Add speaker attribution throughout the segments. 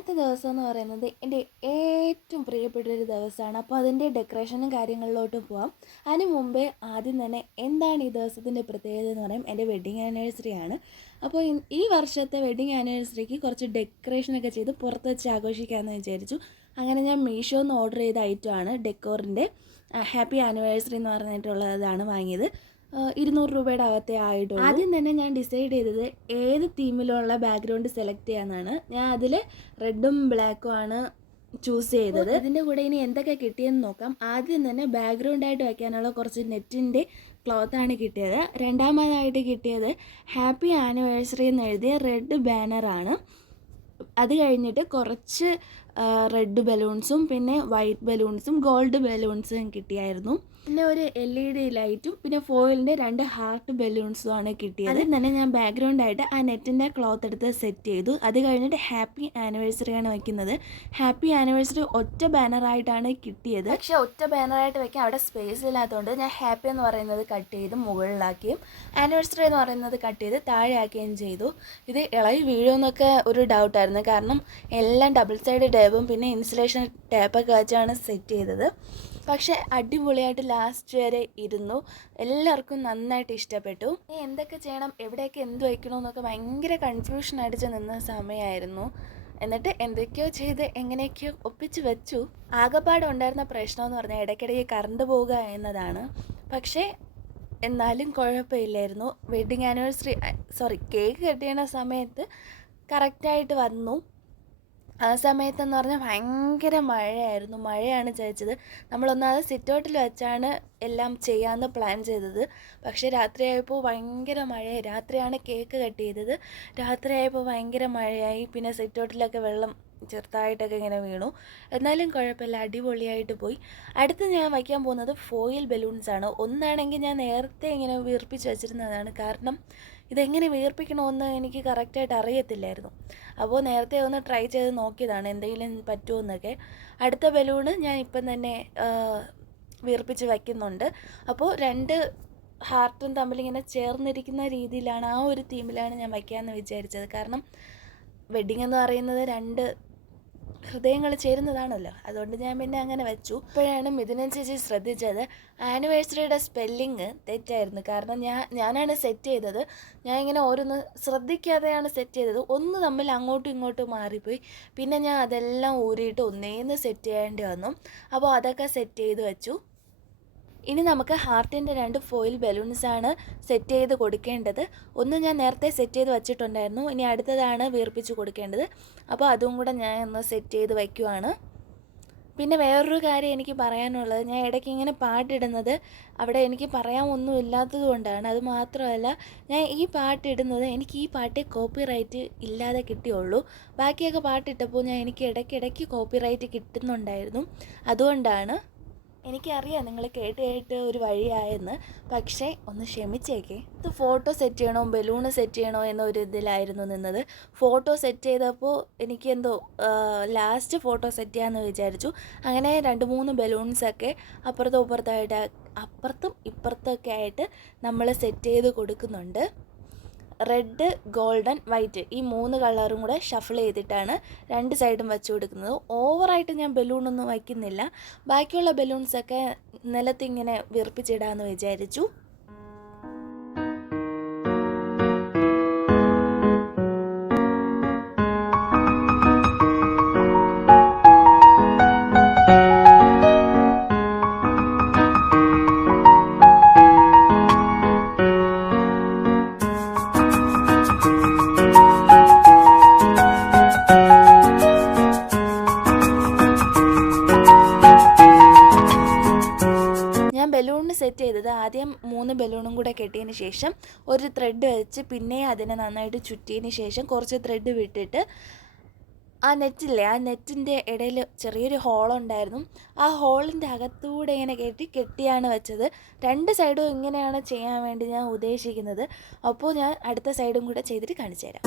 Speaker 1: ഇന്നത്തെ ദിവസം എന്ന് പറയുന്നത് എന്റെ ഏറ്റവും പ്രിയപ്പെട്ട ഒരു ദിവസമാണ്. അപ്പോൾ അതിന്റെ ഡെക്കറേഷനും കാര്യങ്ങളിലോട്ടും പോവാം. അതിന് മുമ്പേ ആദ്യം തന്നെ എന്താണ് ഈ ദിവസത്തിന്റെ പ്രത്യേകത എന്ന് പറയും. എന്റെ വെഡ്ഡിങ് ആനിവേഴ്സറി ആണ്. അപ്പോൾ ഈ വർഷത്തെ വെഡ്ഡിങ് ആനിവേഴ്സറിക്ക് കുറച്ച് ഡെക്കറേഷനൊക്കെ ചെയ്ത് പുറത്ത് വെച്ച് ആഘോഷിക്കാമെന്ന് വിചാരിച്ചു. അങ്ങനെ ഞാൻ മീഷോന്ന് ഓർഡർ ചെയ്ത ഐറ്റമാണ് ഡെക്കോറിന്റെ ഹാപ്പി ആനിവേഴ്സറി എന്ന് പറഞ്ഞിട്ടുള്ളതാണ് വാങ്ങിയത്. ഇരുന്നൂറ് രൂപയുടെ അകത്തെ ആയിട്ടുള്ളൂ. ആദ്യം തന്നെ ഞാൻ ഡിസൈഡ് ചെയ്തത് ഏത് തീമിലുള്ള ബാക്ക്ഗ്രൗണ്ട് സെലക്ട് ചെയ്യാന്നാണ് ഞാൻ അതിൽ റെഡും ബ്ലാക്കും ആണ് ചൂസ് ചെയ്തത്. ഇതിന്റെ കൂടെ ഇനി എന്തൊക്കെ കിട്ടിയെന്ന് നോക്കാം. ആദ്യം തന്നെ ബാക്ക്ഗ്രൗണ്ട് ആയിട്ട് വയ്ക്കാനുള്ള കുറച്ച് നെറ്റിന്റെ ക്ലോത്ത് ആണ് കിട്ടിയത്. രണ്ടാമതായിട്ട് കിട്ടിയത് ഹാപ്പി ആനിവേഴ്സറി എന്ന് എഴുതിയ റെഡ് ബാനറാണ് അത് കഴിഞ്ഞിട്ട് കുറച്ച് റെഡ് ബലൂൺസും പിന്നെ വൈറ്റ് ബലൂൺസും ഗോൾഡ് ബലൂൺസും കിട്ടിയായിരുന്നു. പിന്നെ ഒരു എൽ ഇ ഡി ലൈറ്റും പിന്നെ ഫോയിലിന്റെ രണ്ട് ഹാർട്ട് ബലൂൺസും ആണ് കിട്ടിയത്. അതിൽ തന്നെ ഞാൻ ബാക്ക്ഗ്രൗണ്ട് ആയിട്ട് ആ നെറ്റിന്റെ ക്ലോത്ത് എടുത്ത് സെറ്റ് ചെയ്തു. അത് കഴിഞ്ഞിട്ട് ഹാപ്പി ആനിവേഴ്സറി ആണ് വെക്കുന്നത്. ഹാപ്പി ആനിവേഴ്സറി ഒറ്റ ബാനറായിട്ടാണ് കിട്ടിയത്. പക്ഷേ ഒറ്റ ബാനറായിട്ട് വെക്കാൻ അവിടെ സ്പേസ് ഇല്ലാത്തതുകൊണ്ട് ഞാൻ ഹാപ്പി എന്ന് പറയുന്നത് കട്ട് ചെയ്ത് മുകളിലാക്കിയും ആനിവേഴ്സറി എന്ന് പറയുന്നത് കട്ട് ചെയ്ത് താഴെയാക്കുകയും ചെയ്തു. ഇത് ഇളകി വീഴുമെന്നൊക്കെ ഒരു ഡൗട്ടായിരുന്നു കാരണം എല്ലാം ഡബിൾ സൈഡ് ടേപ്പും പിന്നെ ഇൻസുലേഷൻ ടേപ്പൊക്കെ വെച്ചാണ് സെറ്റ് ചെയ്തത്. പക്ഷേ അടിപൊളിയായിട്ട് ലാസ്റ്റ് വരെ ഇരുന്നു. എല്ലാവർക്കും നന്നായിട്ട് ഇഷ്ടപ്പെട്ടു. എന്തൊക്കെ ചെയ്യണം എവിടെയൊക്കെ എന്ത് വയ്ക്കണമെന്നൊക്കെ ഭയങ്കര കൺഫ്യൂഷൻ അടിച്ച് നിന്ന സമയമായിരുന്നു. എന്നിട്ട് എന്തൊക്കെയോ ചെയ്ത് എങ്ങനെയൊക്കെയോ ഒപ്പിച്ച് വെച്ചു. ആകപ്പാട് ഉണ്ടായിരുന്ന പ്രശ്നം എന്ന് പറഞ്ഞാൽ ഇടയ്ക്കിടയ്ക്ക് കറണ്ട് പോവുക എന്നതാണ്. പക്ഷേ എന്നാലും കുഴപ്പമില്ലായിരുന്നു. Wedding anniversary sorry cake cut ചെയ്യണ സമയത്ത് കറക്റ്റായിട്ട് വന്നു. ആ സമയത്തെന്ന് പറഞ്ഞാൽ ഭയങ്കര മഴയായിരുന്നു. മഴയാണ് ചതിച്ചത് നമ്മളൊന്നാമത് സിറ്റൗട്ടിൽ വെച്ചാണ് എല്ലാം ചെയ്യാമെന്ന് പ്ലാൻ ചെയ്തത്. പക്ഷേ രാത്രിയായപ്പോൾ ഭയങ്കര മഴയായി. രാത്രിയാണ് കേക്ക് കട്ട് ചെയ്തത്. രാത്രിയായപ്പോൾ ഭയങ്കര മഴയായി. പിന്നെ സിറ്റൗട്ടിലൊക്കെ വെള്ളം ചെറുതായിട്ടൊക്കെ ഇങ്ങനെ വീണു. എന്നാലും കുഴപ്പമില്ല. അടിപൊളിയായിട്ട് പോയി. അടുത്ത് ഞാൻ വയ്ക്കാൻ പോകുന്നത് ഫോയിൽ ബലൂൺസ് ആണ്. ഒന്നാണെങ്കിൽ ഞാൻ നേരത്തെ ഇങ്ങനെ വീർപ്പിച്ച് വെച്ചിരുന്നതാണ്. കാരണം ഇതെങ്ങനെ വീർപ്പിക്കണമെന്ന് എനിക്ക് കറക്റ്റായിട്ട് അറിയത്തില്ലായിരുന്നു. അപ്പോൾ നേരത്തെ ഒന്ന് ട്രൈ ചെയ്ത് നോക്കിയതാണ് എന്തെങ്കിലും പറ്റുമോ എന്നൊക്കെ അടുത്ത ബലൂണ് ഞാൻ ഇപ്പം തന്നെ വീർപ്പിച്ച് വയ്ക്കുന്നുണ്ട്. അപ്പോൾ രണ്ട് ഹാർട്ടും തമ്മിലിങ്ങനെ ചേർന്നിരിക്കുന്ന രീതിയിലാണ് ആ ഒരു തീമിലാണ് ഞാൻ വയ്ക്കാമെന്ന് വിചാരിച്ചത്. കാരണം വെഡ്ഡിങ് എന്ന് പറയുന്നത് രണ്ട് ഹൃദയങ്ങൾ ചേരുന്നതാണല്ലോ. അതുകൊണ്ട് ഞാൻ പിന്നെ അങ്ങനെ വെച്ചു. ഇപ്പോഴാണ് മിഥുനൻ ചേച്ചി ശ്രദ്ധിച്ചത്. ആനിവേഴ്സറിയുടെ സ്പെല്ലിങ് തെറ്റായിരുന്നു. കാരണം ഞാൻ ഞാനാണ് സെറ്റ് ചെയ്തത്. ഞാൻ ഇങ്ങനെ ഓരോന്ന് ശ്രദ്ധിക്കാതെയാണ് സെറ്റ് ചെയ്തത്. ഒന്ന് തമ്മിൽ അങ്ങോട്ടും ഇങ്ങോട്ടും മാറിപ്പോയി. പിന്നെ ഞാൻ അതെല്ലാം ഊരിയിട്ട് ഒന്നേന്ന് സെറ്റ് ചെയ്യേണ്ടി വന്നു. അപ്പോൾ അതൊക്കെ സെറ്റ് ചെയ്ത് വെച്ചു. ഇനി നമുക്ക് ഹാർട്ടിന്റെ രണ്ട് ഫോയിൽ ബലൂൺസ് ആണ് സെറ്റ് ചെയ്ത് കൊടുക്കേണ്ടത്. ഒന്ന് ഞാൻ നേരത്തെ സെറ്റ് ചെയ്ത് വച്ചിട്ടുണ്ടായിരുന്നു. ഇനി അടുത്തതാണ് വീർപ്പിച്ച് കൊടുക്കേണ്ടത്. അപ്പോൾ അതും കൂടെ ഞാൻ ഒന്ന് സെറ്റ് ചെയ്ത് വയ്ക്കുവാണ്. പിന്നെ വേറൊരു കാര്യം എനിക്ക് പറയാനുള്ളത്. ഞാൻ ഇടയ്ക്ക് ഇങ്ങനെ പാട്ടിടുന്നത് അവിടെ എനിക്ക് പറയാൻ ഒന്നും ഇല്ലാത്തത് കൊണ്ടാണ്. അത് മാത്രമല്ല ഞാൻ ഈ പാട്ടിടുന്നത് എനിക്ക് ഈ പാട്ടേ കോപ്പിറൈറ്റ് ഇല്ലാതെ കിട്ടിയുള്ളൂ. ബാക്കിയൊക്കെ പാട്ടിട്ടപ്പോൾ ഞാൻ എനിക്ക് ഇടയ്ക്കിടയ്ക്ക് കോപ്പിറൈറ്റ് കിട്ടുന്നുണ്ടായിരുന്നു. അതുകൊണ്ടാണ് എനിക്കറിയാം നിങ്ങൾ കേട്ട് കേട്ട് ഒരു വഴിയായെന്ന്. പക്ഷേ ഒന്ന് ക്ഷമിച്ചേക്കെ. ഇത് ഫോട്ടോ സെറ്റ് ചെയ്യണോ ബലൂണ് സെറ്റ് ചെയ്യണോ എന്നൊരു ഇതിലായിരുന്നു നിന്നത്. ഫോട്ടോ സെറ്റ് ചെയ്തപ്പോൾ എനിക്കെന്തോ ലാസ്റ്റ് ഫോട്ടോ സെറ്റ് ചെയ്യാമെന്ന് വിചാരിച്ചു. അങ്ങനെ രണ്ട് മൂന്ന് ബലൂൺസൊക്കെ അപ്പുറത്തും ഇപ്പുറത്തായിട്ട് അപ്പുറത്തും ഇപ്പുറത്തൊക്കെ ആയിട്ട് നമ്മൾ സെറ്റ് ചെയ്ത് കൊടുക്കുന്നുണ്ട്. റെഡ് ഗോൾഡൻ വൈറ്റ് ഈ മൂന്ന് കളറും കൂടെ ഷഫിൾ ചെയ്തിട്ടാണ് രണ്ട് സൈഡും വെച്ച് കൊടുക്കുന്നത്. ഓവറായിട്ട് ഞാൻ ബലൂണൊന്നും വയ്ക്കുന്നില്ല. ബാക്കിയുള്ള ബലൂൺസൊക്കെ നിലത്തിങ്ങനെ വിറപ്പിച്ചിടാമെന്ന് വിചാരിച്ചു. ആദ്യം മൂന്ന് ബലൂണും കൂടെ കെട്ടിയതിന് ശേഷം ഒരു ത്രെഡ് വെച്ച് പിന്നെ അതിനെ നന്നായിട്ട് ചുറ്റിയതിന് ശേഷം കുറച്ച് ത്രെഡ് വിട്ടിട്ട് ആ നെറ്റില്ലേ ആ നെറ്റിന്റെ ഇടയിൽ ചെറിയൊരു ഹോളുണ്ടായിരുന്നു ആ ഹോളിന്റെ അകത്തൂടെ ഇങ്ങനെ കെട്ടി കെട്ടിയാണ് വെച്ചത്. രണ്ട് സൈഡും ഇങ്ങനെയാണ് ചെയ്യാൻ വേണ്ടി ഞാൻ ഉദ്ദേശിക്കുന്നത്. അപ്പോൾ ഞാൻ അടുത്ത സൈഡും കൂടെ ചെയ്തിട്ട് കാണിച്ചു തരാം.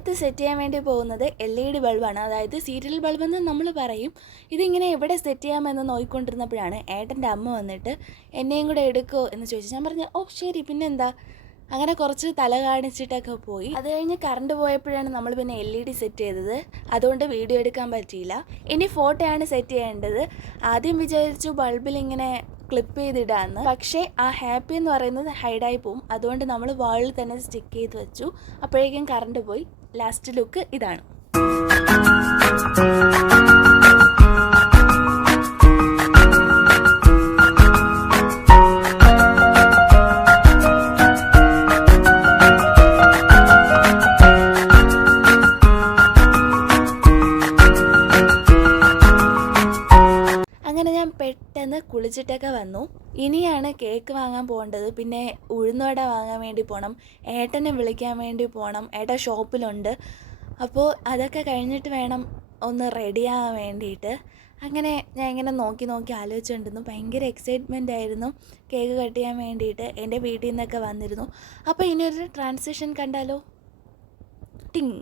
Speaker 1: അടുത്ത് സെറ്റ് ചെയ്യാൻ വേണ്ടി പോകുന്നത് എൽ ഇ ഡി ബൾബാണ് അതായത് സീരിയൽ ബൾബ് എന്ന് നമ്മൾ പറയും. ഇതിങ്ങനെ എവിടെ സെറ്റ് ചെയ്യാമെന്ന് നോക്കിക്കൊണ്ടിരുന്നപ്പോഴാണ് ഏട്ടന്റെ അമ്മ വന്നിട്ട് എന്നെയും കൂടെ എടുക്കുമോ എന്ന് ചോദിച്ചു. ഞാൻ പറഞ്ഞു ഓ ശരി. പിന്നെന്താ? അങ്ങനെ കുറച്ച് തല കാണിച്ചിട്ടൊക്കെ പോയി. അത് കഴിഞ്ഞ് കറണ്ട് പോയപ്പോഴാണ് നമ്മൾ പിന്നെ എൽ ഇ ഡി സെറ്റ് ചെയ്തത്. അതുകൊണ്ട് വീഡിയോ എടുക്കാൻ പറ്റിയില്ല. ഇനി ഫോട്ടോയാണ് സെറ്റ് ചെയ്യേണ്ടത്. ആദ്യം വിചാരിച്ചു ബൾബിൽ ഇങ്ങനെ ക്ലിപ്പ് ചെയ്തിടാന്ന്. പക്ഷേ ആ ഹാപ്പി എന്ന് പറയുന്നത് ഹൈഡായി പോവും. അതുകൊണ്ട് നമ്മൾ വാളിൽ തന്നെ സ്റ്റിക്ക് ചെയ്ത് വെച്ചു. അപ്പോഴേക്കും കറണ്ട് പോയി. ലാസ്റ്റ് ലുക്ക് ഇതാണ്. കുളിച്ചിട്ടൊക്കെ വന്നു. ഇനിയാണ് കേക്ക് വാങ്ങാൻ പോകേണ്ടത്. പിന്നെ ഉഴുന്നുവട വാങ്ങാൻ വേണ്ടി പോകണം ഏട്ടനെ വിളിക്കാൻ വേണ്ടി പോകണം ഏട്ടൻ ഷോപ്പിലുണ്ട്. അപ്പോൾ അതൊക്കെ കഴിഞ്ഞിട്ട് വേണം ഒന്ന് റെഡിയാകാൻ വേണ്ടിയിട്ട്. അങ്ങനെ ഞാൻ ഇങ്ങനെ നോക്കി നോക്കി ആലോചിച്ചുകൊണ്ടിരുന്നു. ഭയങ്കര എക്സൈറ്റ്മെന്റ് ആയിരുന്നു കേക്ക് കട്ട് ചെയ്യാൻ വേണ്ടിയിട്ട്. എന്റെ വീട്ടിൽ നിന്നൊക്കെ വന്നിരുന്നു. അപ്പോൾ ഇനിയൊരു ട്രാൻസിഷൻ കണ്ടാലോ? ടിങ്.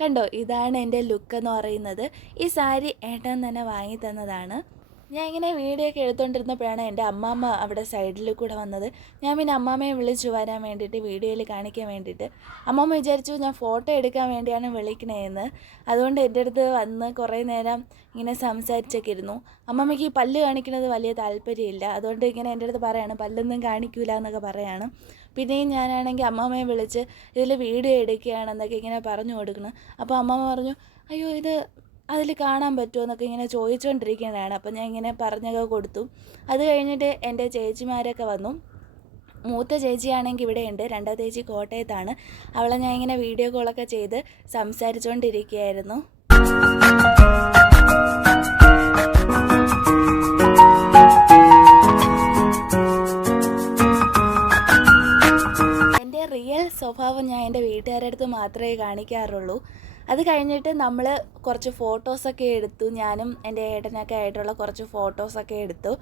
Speaker 1: കണ്ടോ? ഇതാണ് എന്റെ ലുക്ക് എന്ന് പറയുന്നത്. ഈ സാരി ഏട്ടൻ തന്നെ വാങ്ങി തന്നതാണ്. ഞാൻ ഇങ്ങനെ വീഡിയോ ഒക്കെ എടുത്തുകൊണ്ടിരുന്നപ്പോഴാണ് എന്റെ അമ്മാമ്മ അവിടെ സൈഡിൽ കൂടെ വന്നത്. ഞാൻ പിന്നെ അമ്മാമ്മയെ വിളിച്ചു വരാൻ വേണ്ടിയിട്ട് വീഡിയോയിൽ കാണിക്കാൻ വേണ്ടിയിട്ട്. അമ്മാമ്മ വിചാരിച്ചു ഞാൻ ഫോട്ടോ എടുക്കാൻ വേണ്ടിയാണ് വിളിക്കണേന്ന്. അതുകൊണ്ട് എന്റെ അടുത്ത് വന്ന് കുറേ നേരം ഇങ്ങനെ സംസാരിച്ചൊക്കെ ഇരുന്നു. അമ്മമ്മയ്ക്ക് ഈ പല്ല് കാണിക്കുന്നത് വലിയ താല്പര്യമില്ല. അതുകൊണ്ട് ഇങ്ങനെ എന്റെ അടുത്ത് പറയാണ് പല്ലൊന്നും കാണിക്കൂല എന്നൊക്കെ പറയാണ്. പിന്നെയും ഞാനാണെങ്കിൽ അമ്മാമ്മയെ വിളിച്ച് ഇതിൽ വീഡിയോ എടുക്കുകയാണെന്നൊക്കെ ഇങ്ങനെ പറഞ്ഞു കൊടുക്കണം അപ്പോൾ അമ്മാമ്മ പറഞ്ഞു അയ്യോ ഇത് അതിൽ കാണാൻ പറ്റുമോ എന്നൊക്കെ ഇങ്ങനെ ചോദിച്ചുകൊണ്ടിരിക്കുന്നതാണ് അപ്പം ഞാൻ ഇങ്ങനെ പറഞ്ഞൊക്കെ കൊടുത്തു. അത് കഴിഞ്ഞിട്ട് എന്റെ ചേച്ചിമാരൊക്കെ വന്നു. മൂത്ത ചേച്ചിയാണെങ്കിൽ ഇവിടെയുണ്ട്. രണ്ടാം ചേച്ചി കോട്ടയത്താണ്. അവളെ ഞാൻ ഇങ്ങനെ വീഡിയോ കോളൊക്കെ ചെയ്ത് സംസാരിച്ചുകൊണ്ടിരിക്കുകയായിരുന്നു എന്റെ റിയൽ സ്വഭാവം ഞാൻ എന്റെ വീട്ടുകാരുടെ അടുത്ത് മാത്രമേ കാണിക്കാറുള്ളൂ. അത് കഴിഞ്ഞിട്ട് നമ്മൾ കുറച്ച് ഫോട്ടോസൊക്കെ എടുത്തു. ഞാനും എന്റെ ഏട്ടനൊക്കെ ആയിട്ടുള്ള കുറച്ച് ഫോട്ടോസൊക്കെ എടുത്തു.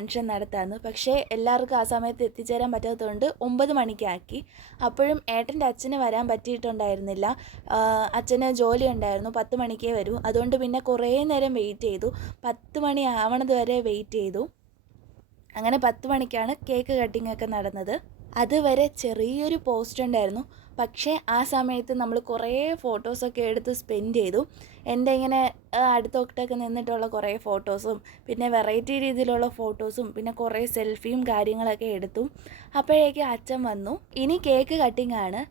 Speaker 1: മണിക്ക് നടത്താമെന്ന് പക്ഷേ എല്ലാവർക്കും ആ സമയത്ത് എത്തിച്ചേരാൻ പറ്റാത്തതുകൊണ്ട് ഒമ്പത് മണിക്കാക്കി. അപ്പോഴും ഏട്ടന്റെ അച്ഛന് വരാൻ പറ്റിയിട്ടുണ്ടായിരുന്നില്ല. അച്ഛന് ജോലി ഉണ്ടായിരുന്നു. പത്ത് മണിക്കേ വരൂ. അതുകൊണ്ട് പിന്നെ കുറേ നേരം വെയിറ്റ് ചെയ്തു. പത്ത് മണി ആവണത് വരെ വെയിറ്റ് ചെയ്തു. അങ്ങനെ പത്ത് മണിക്കാണ് കേക്ക് കട്ടിംഗ് ഒക്കെ നടന്നത്. അതുവരെ ചെറിയൊരു പോസ്റ്റ് ഉണ്ടായിരുന്നു. പക്ഷേ ആ സമയത്ത് നമ്മൾ കുറേ ഫോട്ടോസൊക്കെ എടുത്ത് സ്പെൻഡ് ചെയ്തു. എന്റെ ഇങ്ങനെ അടുത്തൊക്കെ നിന്നിട്ടുള്ള കുറേ ഫോട്ടോസും പിന്നെ വെറൈറ്റി രീതിയിലുള്ള ഫോട്ടോസും പിന്നെ കുറേ സെൽഫിയും കാര്യങ്ങളൊക്കെ എടുത്തു. അപ്പോഴേക്കും അച്ഛൻ വന്നു. ഇനി കേക്ക് കട്ടിംഗ് ആണ്.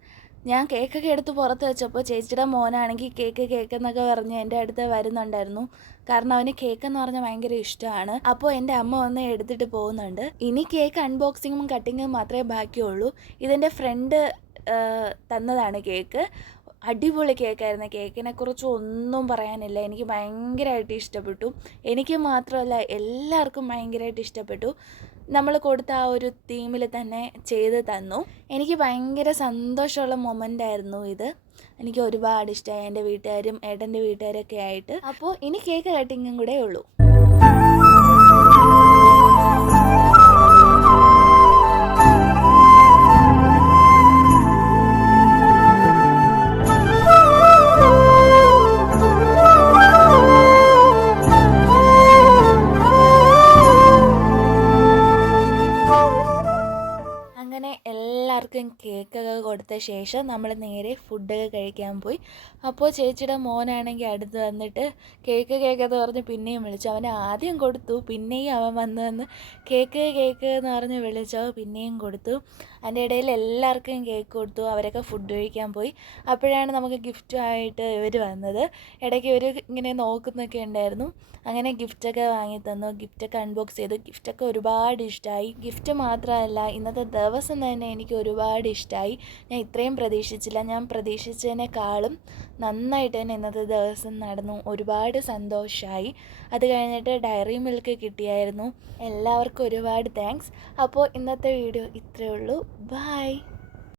Speaker 1: ഞാൻ കേക്കൊക്കെ എടുത്ത് പുറത്ത് വെച്ചപ്പോൾ ചേച്ചിയുടെ മോനാണെങ്കിൽ കേക്ക് കേക്ക് എന്നൊക്കെ പറഞ്ഞ് എന്റെ അടുത്ത് വരുന്നുണ്ടായിരുന്നു. കാരണം അവന് കേക്ക് എന്ന് പറഞ്ഞാൽ ഭയങ്കര ഇഷ്ടമാണ്. അപ്പോൾ എന്റെ അമ്മ വന്ന് എടുത്തിട്ട് പോകുന്നുണ്ട്. ഇനി കേക്ക് അൺബോക്സിങ്ങും കട്ടിങ്ങും മാത്രമേ ബാക്കിയുള്ളൂ. ഇതെന്റെ ഫ്രണ്ട് തന്നതാണ് കേക്ക്. അടിപൊളി കേക്കായിരുന്നു. കേക്കിനെ കുറിച്ച് ഒന്നും പറയാനില്ല. എനിക്ക് ഭയങ്കരമായിട്ട് ഇഷ്ടപ്പെട്ടു. എനിക്ക് മാത്രമല്ല എല്ലാവർക്കും ഭയങ്കരമായിട്ട് ഇഷ്ടപ്പെട്ടു. നമ്മൾ കൊടുത്ത ആ ഒരു തീമിൽ തന്നെ ചെയ്ത് തന്നു. എനിക്ക് ഭയങ്കര സന്തോഷമുള്ള മൊമെന്റ് ആയിരുന്നു ഇത്. എനിക്ക് ഒരുപാട് ഇഷ്ടമായി. എന്റെ വീട്ടുകാരും ഏട്ടന്റെ വീട്ടുകാരൊക്കെ ആയിട്ട്. അപ്പോൾ ഇനി കേക്ക് കട്ടിങ്ങും കൂടെ ഉള്ളൂ. കൊടുത്ത ശേഷം നമ്മൾ നേരെ ഫുഡ് കഴിക്കാൻ പോയി. അപ്പോൾ ചേച്ചിയുടെ മോനാണെങ്കിൽ അടുത്ത് വന്നിട്ട് കേക്ക് കേക്ക് എന്ന് പറഞ്ഞ് പിന്നെയും വിളിച്ചു. അവൻ ആദ്യം കൊടുത്തു പിന്നെയും അവൻ വന്ന് വന്ന് കേക്ക് കേക്ക് എന്ന് പറഞ്ഞ് വിളിച്ചു. പിന്നെയും കൊടുത്തു. അതിന്റെ ഇടയിൽ എല്ലാവർക്കും കേക്ക് കൊടുത്തു. അവരൊക്കെ ഫുഡ് കഴിക്കാൻ പോയി. അപ്പോഴാണ് നമുക്ക് ഗിഫ്റ്റുമായിട്ട് ഇവർ വന്നത്. ഇടയ്ക്ക് ഇവർ ഇങ്ങനെ നോക്കുന്നൊക്കെ ഉണ്ടായിരുന്നു. അങ്ങനെ ഗിഫ്റ്റൊക്കെ വാങ്ങി തന്നു. ഗിഫ്റ്റൊക്കെ അൺബോക്സ് ചെയ്തു. ഗിഫ്റ്റൊക്കെ ഒരുപാട് ഇഷ്ടമായി. ഗിഫ്റ്റ് മാത്രമല്ല ഇന്നത്തെ ദിവസം തന്നെ എനിക്ക് ഒരുപാട് ഇഷ്ടമായി. ഞാൻ ഇത്രയും പ്രതീക്ഷിച്ചില്ല. ഞാൻ പ്രതീക്ഷിച്ചതിനേക്കാളും നന്നായിട്ട് തന്നെ ഇന്നത്തെ ദിവസം നടന്നു. ഒരുപാട് സന്തോഷമായി അത് കഴിഞ്ഞിട്ട് ഡയറി മിൽക്ക് കിട്ടിയായിരുന്നു. എല്ലാവർക്കും ഒരുപാട് താങ്ക്സ് അപ്പോൾ ഇന്നത്തെ വീഡിയോ ഇത്രയേ ഉള്ളൂ. ബായ്